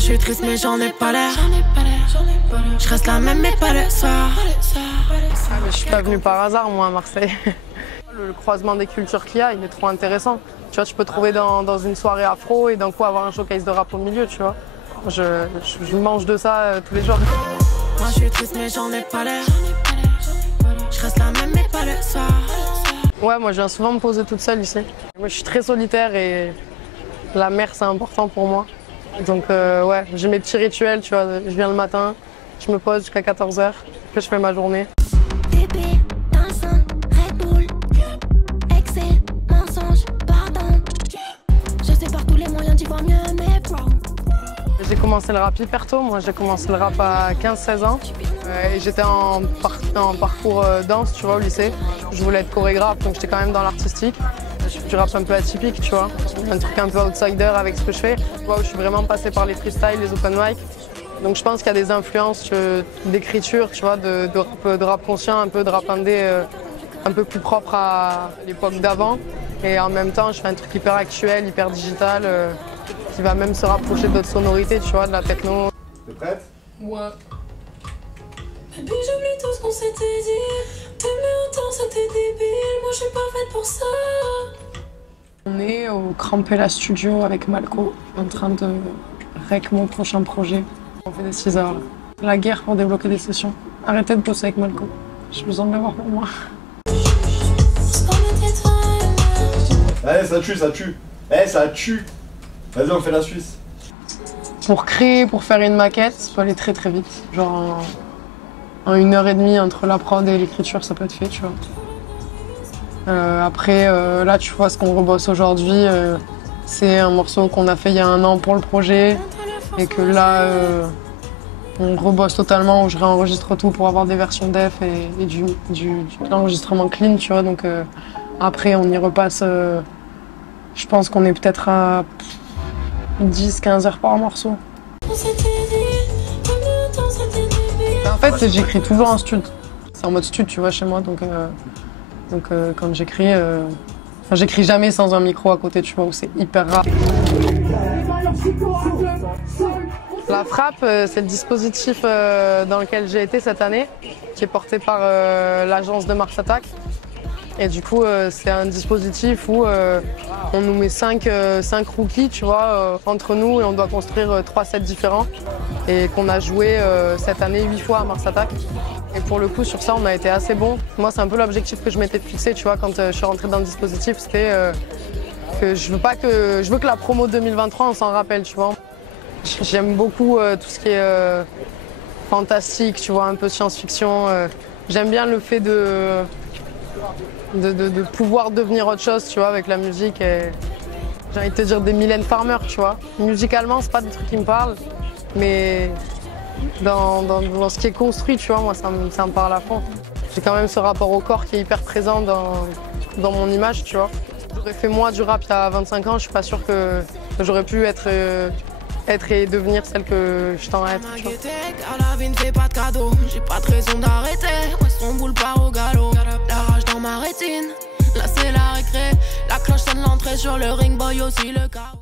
je suis triste mais j'en ai pas l'air. Je reste la même mais pas le soir. Je suis pas venue par hasard moi à Marseille. Le croisement des cultures qu'il y a, il est trop intéressant. Tu vois, tu peux te trouver dans une soirée afro et d'un coup avoir un showcase de rap au milieu, tu vois. Je mange de ça tous les jours. Moi je suis triste mais j'en ai pas l'air. Je reste la même mais pas le soir. Ouais, moi je viens souvent me poser toute seule ici. Moi je suis très solitaire et la mer c'est important pour moi. Donc ouais, j'ai mes petits rituels, tu vois. Je viens le matin, je me pose jusqu'à 14h, puis je fais ma journée. J'ai commencé le rap hyper tôt, moi j'ai commencé le rap à 15-16 ans et j'étais en parcours danse, tu vois, au lycée. Je voulais être chorégraphe, donc j'étais quand même dans l'artistique. Je fais du rap un peu atypique, tu vois, un truc un peu outsider avec ce que je fais. Tu vois, où je suis vraiment passée par les freestyles, les open mic. Donc je pense qu'il y a des influences d'écriture, tu vois, de rap conscient, un peu de rap indé, un peu plus propre à l'époque d'avant. Et en même temps, je fais un truc hyper actuel, hyper digital, qui va même se rapprocher d'autres sonorités, tu vois, de la techno. T'es prête? Ouais. Baby, j'oublie tout ce qu'on s'était dit. T'aimais autant, c'était débile. Moi, je suis pas faite pour ça. On est au Crampella Studio avec Malco, en train de rec mon prochain projet. On fait des 6 heures là. La guerre pour débloquer des sessions. Arrêtez de bosser avec Malco. J'ai besoin de l'avoir pour moi. Allez, ça tue, ça tue. Eh, ça tue. Vas-y, on fait la Suisse. Pour créer, pour faire une maquette, ça peut aller très très vite. Genre en 1h30 entre la prod et l'écriture, ça peut être fait, tu vois. Après, là, tu vois, ce qu'on rebosse aujourd'hui, c'est un morceau qu'on a fait il y a 1 an pour le projet. Et que là, on rebosse totalement, où je réenregistre tout pour avoir des versions def et de l'enregistrement clean, tu vois. Donc après, on y repasse, je pense qu'on est peut-être à 10-15 heures par morceau. En fait, j'écris toujours en stud. C'est en mode stud, tu vois, chez moi. Donc quand j'écris, j'écris jamais sans un micro à côté, tu vois, où c'est hyper rare. La frappe, c'est le dispositif dans lequel j'ai été cette année, qui est porté par l'agence de Mars Attack. Et du coup, c'est un dispositif où on nous met 5 rookies, tu vois, entre nous, et on doit construire 3 sets différents. Et qu'on a joué cette année 8 fois à Mars Attack. Et pour le coup, sur ça, on a été assez bon. Moi, c'est un peu l'objectif que je m'étais fixé, tu vois, quand je suis rentrée dans le dispositif, c'était que je veux que la promo 2023, on s'en rappelle, tu vois. J'aime beaucoup tout ce qui est fantastique, tu vois, un peu science-fiction. J'aime bien le fait de pouvoir devenir autre chose, tu vois, avec la musique. Et j'ai envie de te dire des Mylène Farmer, tu vois. Musicalement, c'est pas des trucs qui me parlent, mais dans ce qui est construit, tu vois, moi, ça me parle à fond. J'ai quand même ce rapport au corps qui est hyper présent dans mon image, tu vois. J'aurais fait moi du rap il y a 25 ans, je suis pas sûre que j'aurais pu être et devenir celle que je tends à être. La vie ne fait pas de cadeau, j'ai pas de raison d'arrêter. Ouais, son boule part au galop, la rage dans ma rétine. Là c'est la récré, la cloche sonne l'entrée sur le ring, boy aussi le chaos.